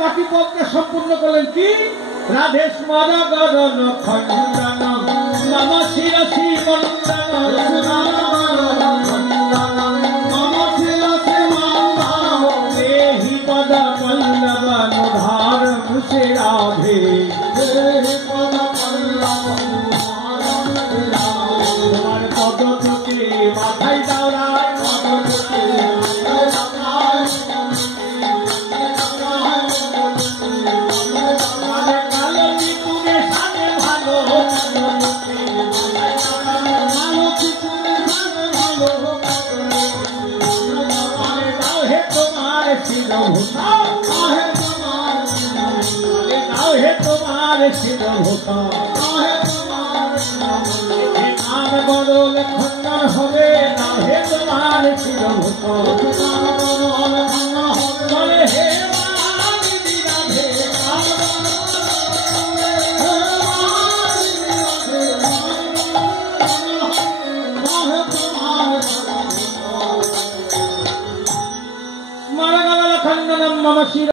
বাকি পদকে সম্পূর্ণ করলেন কি রাধে স্মরণ খণ্ডন নম শিরসি মন্দন নম শিরসি মন্দন দেহি পদ পল্লব ধার মুছে রাধে পদ পল্লব তোমার পদ থেকে মাথায় দাঁড়ায় নাম বদল খন্ডন হবে না হে তোমার বলে হে মারা গেল খন্ডনম মম শির